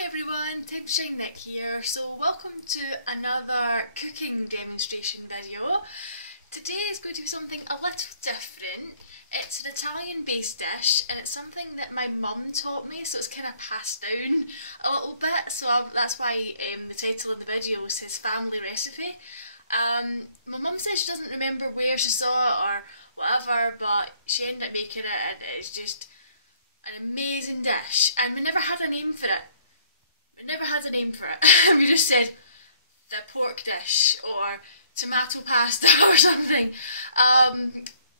Hi everyone, Tim Shineneck here. So welcome to another cooking demonstration video. Today is going to be something a little different. It's an Italian based dish and it's something that my mum taught me, so it's kind of passed down a little bit, so that's why the title of the video says family recipe. My mum says she doesn't remember where she saw it or whatever, but she ended up making it and it's just an amazing dish, and we never had a name for it. We just said the pork dish or tomato pasta or something.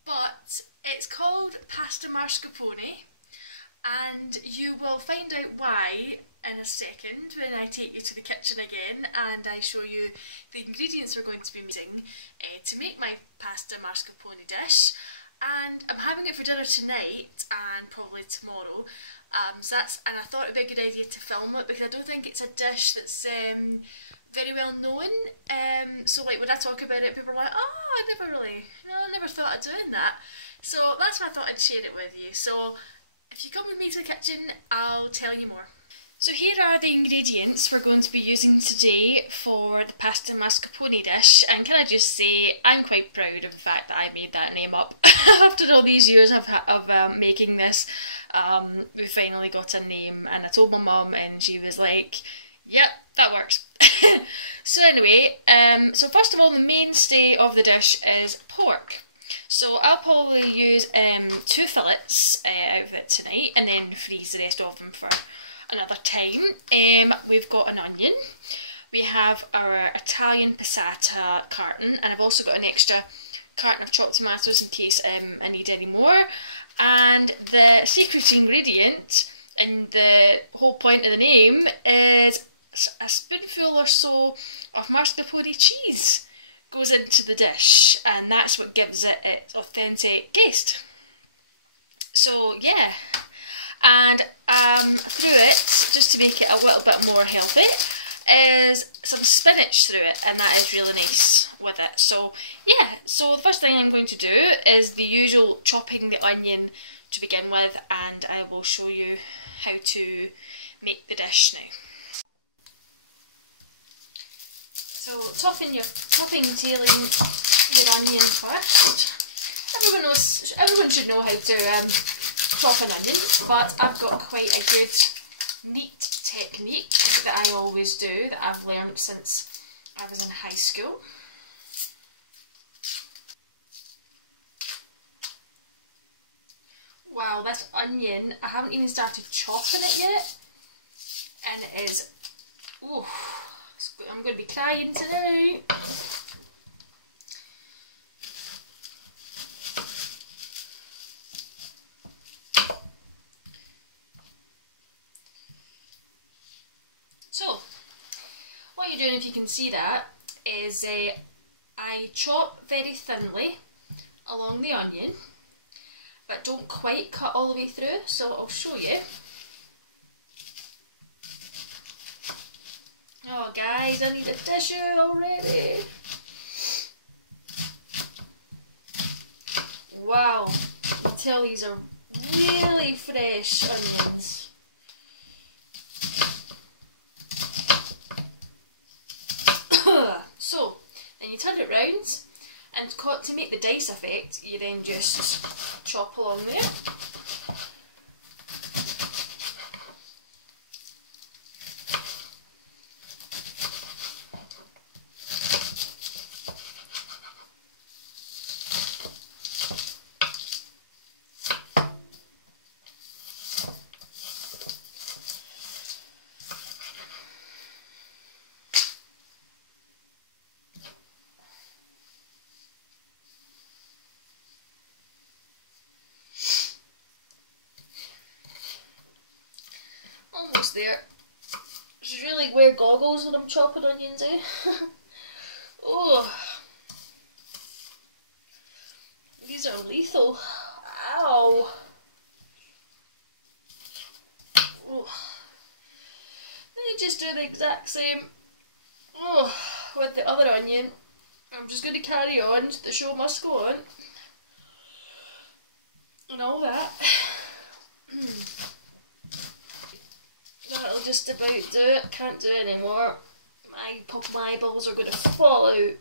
But it's called pasta Marscapone, and you will find out why in a second when I take you to the kitchen again and I show you the ingredients we're going to be using to make my pasta Marscapone dish. And I'm having it for dinner tonight and probably tomorrow. And I thought it would be a good idea to film it because I don't think it's a dish that's very well known. So like when I talk about it, people are like, oh, I never thought of doing that. So that's why I thought I'd share it with you. So if you come with me to the kitchen, I'll tell you more. So here are the ingredients we're going to be using today for the pasta mascarpone dish, and can I just say I'm quite proud of the fact that I made that name up. After all these years of making this, we finally got a name, and I told my mum and she was like, yep, that works. So anyway, so first of all, the mainstay of the dish is pork. So I'll probably use 2 fillets out of it tonight and then freeze the rest of them for another time. We've got an onion, we have our Italian passata carton, and I've also got an extra carton of chopped tomatoes in case I need any more. And the secret ingredient, and the whole point of the name, is a spoonful or so of mascarpone cheese goes into the dish, and that's what gives it its authentic taste. So yeah. And through it, just to make it a little bit more healthy, is some spinach through it, and that is really nice with it. So yeah, so the first thing I'm going to do is the usual chopping the onion to begin with, and I will show you how to make the dish now. So tailing your onion first. Everyone should know how to chop an onion, but I've got quite a good, neat technique that I always do, that I've learned since I was in high school. Wow, this onion, I haven't even started chopping it yet, and it is, ooh, I'm going to be crying today. So, what you're doing, if you can see that, is I chop very thinly along the onion, but don't quite cut all the way through, so I'll show you. Oh guys, I need a tissue already. Wow, I can tell these are really fresh onions. So, then you turn it round, and to make the dice effect, you then just chop along there. Almost there. Should really wear goggles when I'm chopping onions, eh? Oh, these are lethal. Ow. Oh. Let me just do the exact same with the other onion. I'm just going to carry on, the show must go on. And all that. That'll That'll just about do it. Can't do it anymore. My eyeballs are going to fall out.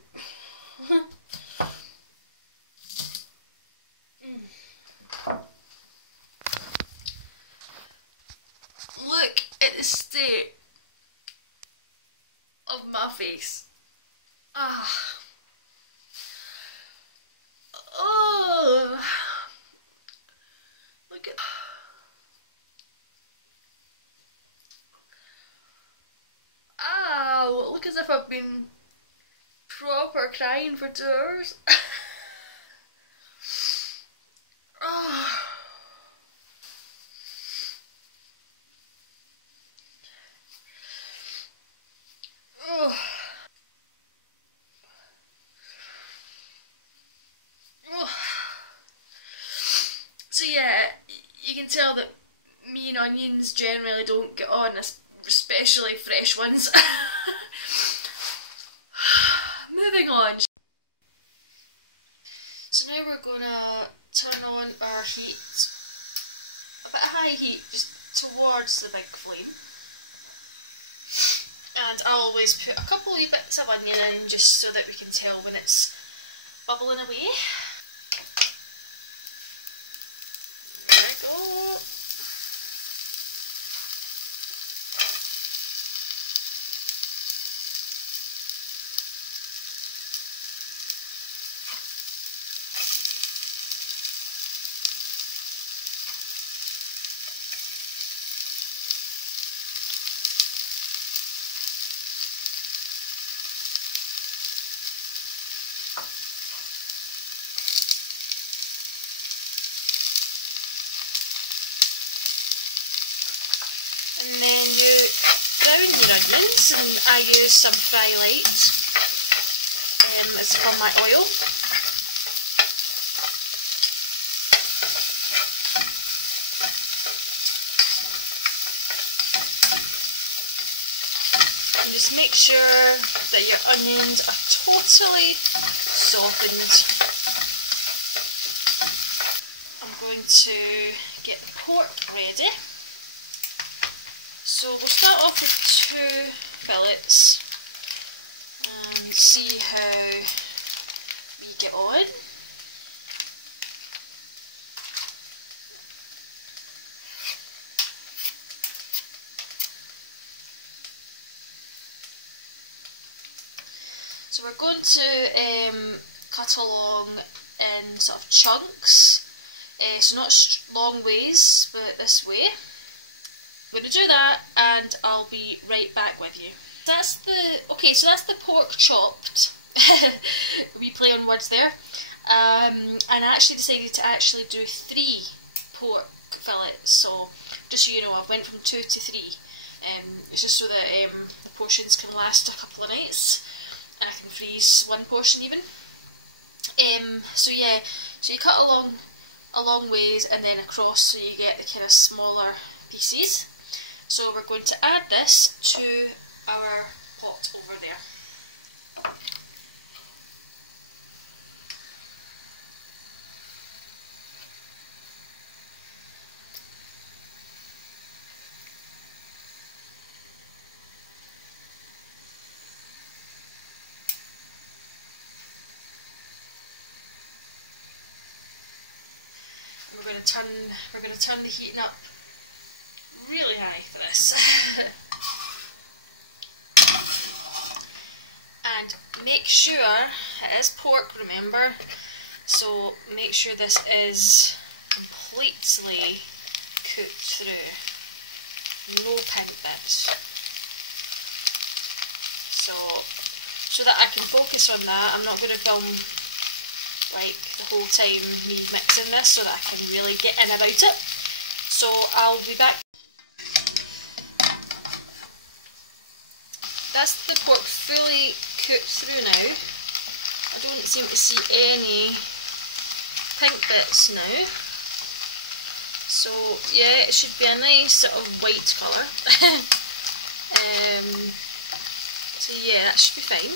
Look at the state of my face. Ah. Oh. Look at. Ow. Look as if I've been proper crying for 2 hours. Oh. Oh. So yeah, you can tell that me and onions generally don't get on, especially fresh ones. Moving on. So now we're gonna turn on our heat, a bit of high heat, just towards the big flame. And I'll always put a couple wee bits of onion in just so that we can tell when it's bubbling away. There we go. And then you brown your onions, and I use some Fry Light as for my oil. And just make sure that your onions are totally softened. I'm going to get the pork ready. So we'll start off with 2 fillets and see how we get on. So we're going to cut along in sort of chunks, so not long ways, but this way. I'm going to do that and I'll be right back with you. That's the pork chopped. We play on words there. And I actually decided to actually do 3 pork fillets, so just so you know, I went from 2 to 3. It's just so that the portions can last a couple of nights and I can freeze 1 portion even. So yeah, so you cut along ways and then across so you get the kind of smaller pieces. So we're going to add this to our pot over there. We're going to turn the heat up really high for this. And make sure, it is pork, remember, so make sure this is completely cooked through, no pink bits. So that I can focus on that, I'm not going to film like the whole time me mixing this so that I can really get in about it. So I'll be back. That's the pork fully cooked through now. I don't seem to see any pink bits now. So yeah, it should be a nice sort of white colour. So yeah, that should be fine.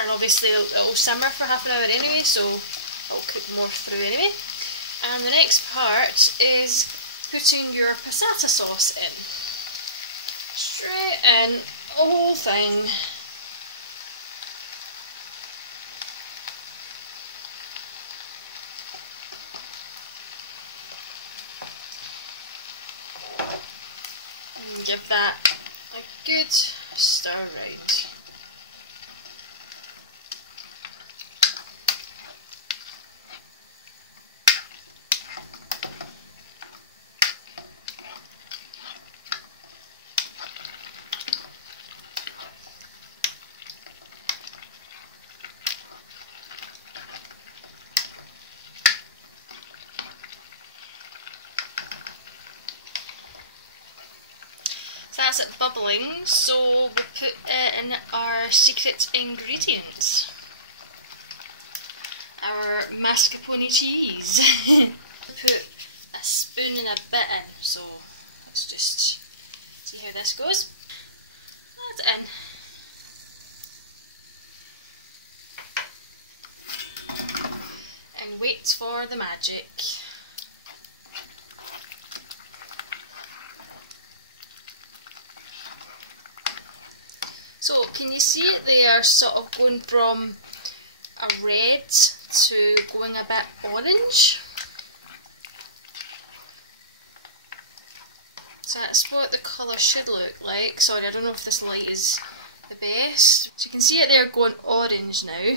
And obviously it'll simmer for half an hour anyway, so it'll cook more through anyway. And the next part is putting your passata sauce in. Straight in, the whole thing. And give that a good stir round. So that's it bubbling, so we'll put in our secret ingredients. Our mascarpone cheese. We'll put a spoon and a bit in, so let's just see how this goes. Add it in. And wait for the magic. So can you see it there, sort of going from a red to going a bit orange? So that's what the colour should look like. Sorry, I don't know if this light is the best. So you can see it there going orange now.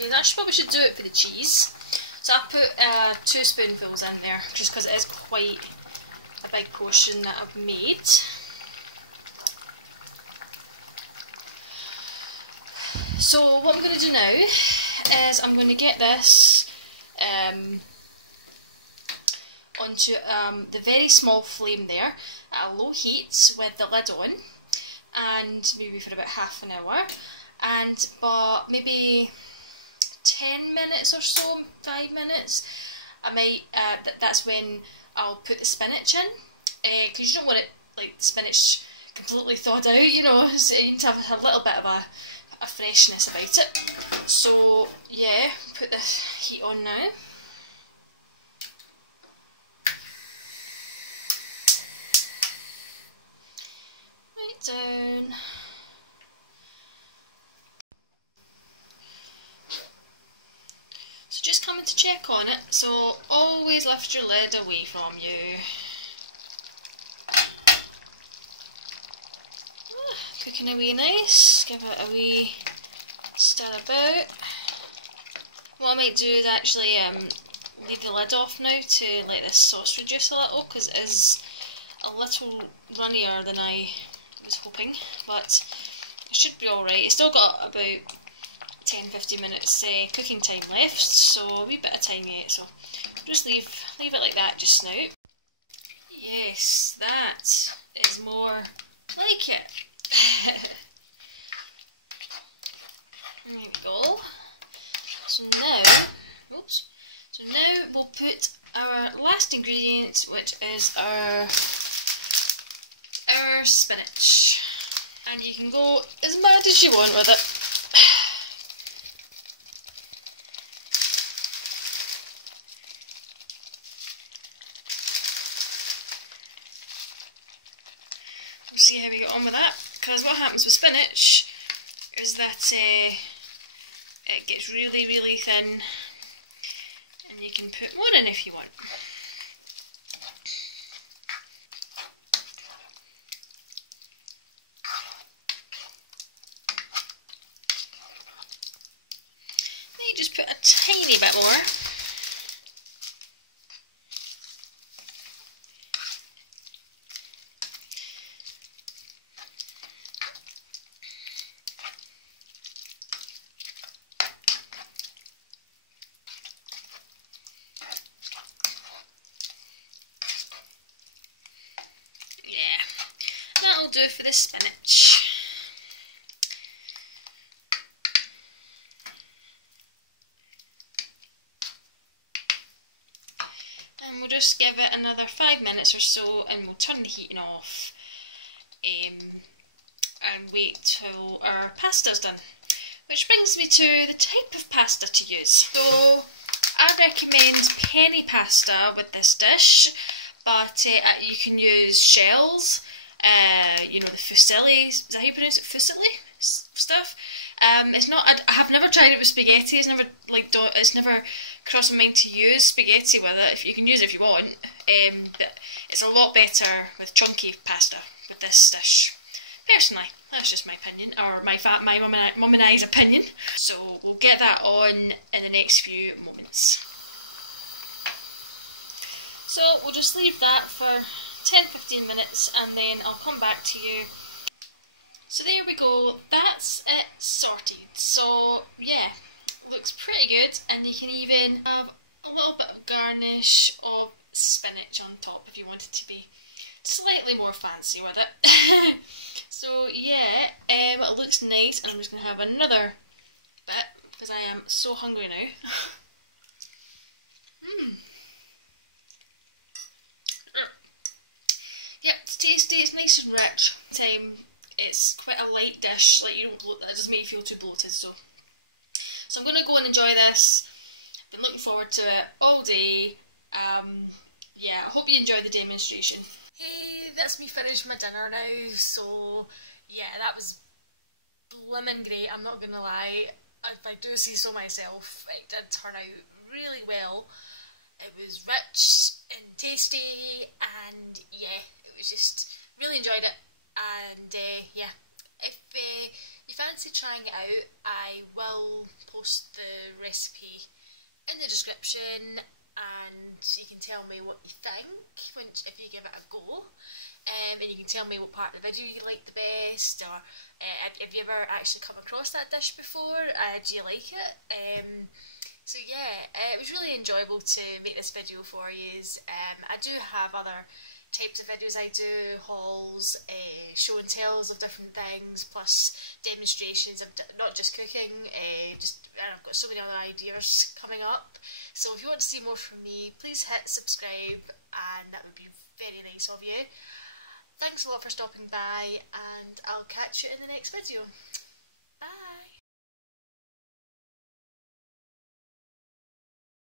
Okay, that probably should do it for the cheese. So I put 2 spoonfuls in there, just because it is quite a big portion that I've made. So what I'm going to do now is I'm going to get this onto the very small flame there at a low heat with the lid on, and maybe for about half an hour, but maybe 10 minutes or so, 5 minutes, I might, that's when I'll put the spinach in, because you don't want it, like, spinach completely thawed out, you know, so you need to have a little bit of a freshness about it. So yeah, put the heat on now. Right down. So just coming to check on it, so always lift your lid away from you. Cooking away nice, give it a wee stir about. What I might do is actually leave the lid off now to let this sauce reduce a little, because it is a little runnier than I was hoping, but it should be alright. It's still got about 10-15 minutes cooking time left, so a wee bit of time yet, so just leave it like that just now. Yes, that is more like it. There we go. So now we'll put our last ingredient, which is our spinach, and you can go as mad as you want with it. We'll see how we get on with that, because what happens with spinach is that it gets really, really thin, and you can put more in if you want. Then you just put a tiny bit more. That'll do for the spinach. And we'll just give it another 5 minutes or so, and we'll turn the heating off. and wait till our pasta's done. Which brings me to the type of pasta to use. So I recommend penne pasta with this dish, but you can use shells, you know, the fusilli, is that how you pronounce it, fusilli stuff. It's not, I have never tried it with spaghetti. It's never crossed my mind to use spaghetti with it. If you can use it if you want, but it's a lot better with chunky pasta with this dish. Personally, that's just my opinion, or my mum and I's opinion. So we'll get that on in the next few moments. So we'll just leave that for 10-15 minutes and then I'll come back to you. So there we go, that's it sorted. So yeah, looks pretty good, and you can even have a little bit of garnish of spinach on top if you wanted to be slightly more fancy with it. So yeah, it looks nice, and I'm just going to have another bit because I am so hungry now. Yep, it's tasty, it's nice and rich. It's quite a light dish, like you don't bloat, that doesn't make you feel too bloated. So I'm going to go and enjoy this. Been looking forward to it all day. Yeah, I hope you enjoy the demonstration. Hey, that's me finished my dinner now, so yeah, that was blimmin' great, I'm not gonna lie. If I do say so myself, it did turn out really well. It was rich and tasty, and yeah, it was just, really enjoyed it. And yeah, if you fancy trying it out, I will post the recipe in the description, and you can tell me what you think if you give it a go, and you can tell me what part of the video you like the best, or have you ever actually come across that dish before, do you like it? So yeah, it was really enjoyable to make this video for you. I do have other types of videos I do, hauls, show and tells of different things, plus demonstrations of not just cooking, I've got so many other ideas coming up. So if you want to see more from me, please hit subscribe, and that would be very nice of you. Thanks a lot for stopping by, and I'll catch you in the next video.